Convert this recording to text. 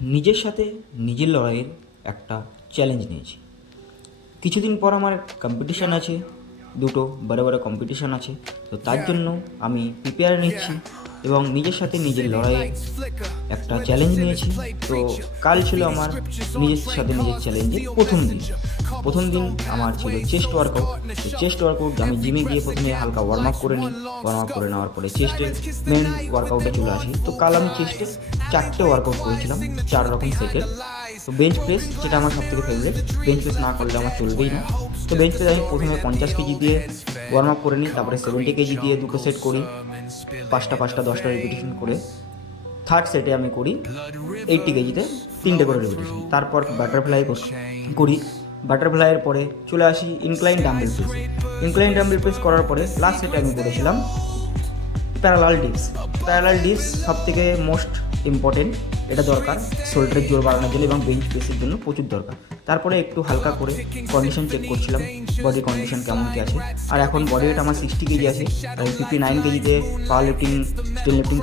নিজের সাথে নিজের লড়াইয়ের একটা চ্যালেঞ্জ নিয়েছি। কিছুদিন পর আমার কম্পিটিশান আছে, দুটো বড় বড় কম্পিটিশান আছে। তো তার জন্য আমি প্রিপেয়ার নিচ্ছি এবং নিজের সাথে নিজের লড়াইয়ে একটা চ্যালেঞ্জ নিয়েছি। তো কাল ছিল আমার নিজের সাথে নিজের চ্যালেঞ্জের প্রথম দিন আমার ছিল চেস্ট ওয়ার্কআউট। তো চেস্ট ওয়ার্কআউট আমি জিমে গিয়ে প্রথমে হালকা ওয়ার্ম আপ করে নিই। ওয়ার্ম আপ করে নেওয়ার পরে চেস্টের মেন ওয়ার্কআউটে চলে আসি। তো কাল আমি চেস্টের 4টে ওয়ার্কআউট করেছিলাম, 4 রকম সেটের। তো বেঞ্চ প্রেস, যেটা আমার সবথেকে ফেভারিট, বেঞ্চ প্রেস না করলে আমার চলবেই না। তো বেঞ্চ প্রেস আমি প্রথমে 50 কেজি দিয়ে ওয়ার্ম আপ করে নিই, তারপরে 70 কেজি দিয়ে দুটো সেট করি, 5টা 10টা রিপিটেশন করে। থার্ড সেটে আমি করি 80 কেজিতে 3টে করে রিপিটেশন। তারপর বাটারফ্লাই করি। বাটারফ্লাইয়ের পরে চলে আসি incline dumbbell press. Incline dumbbell press করার পরে লাস্ট সেটে আমি করেছিলাম প্যারালাল ডিপস। প্যারালাল ডিপস সবথেকে মোস্ট ইম্পর্টেন্ট, এটা দরকার শোল্ডারের জোর বাড়ানোর জন্য এবং বেঞ্চ প্রেসের জন্য প্রচুর দরকার। তারপরে একটু হালকা করে কন্ডিশন চেক করছিলাম, বডি কন্ডিশন কেমন কী আছে। আর এখন বডি ওয়েট আমার 60 কেজি আছে, 59 কেজিতে পাওয়ার লিফটিং স্টিল লিফটিং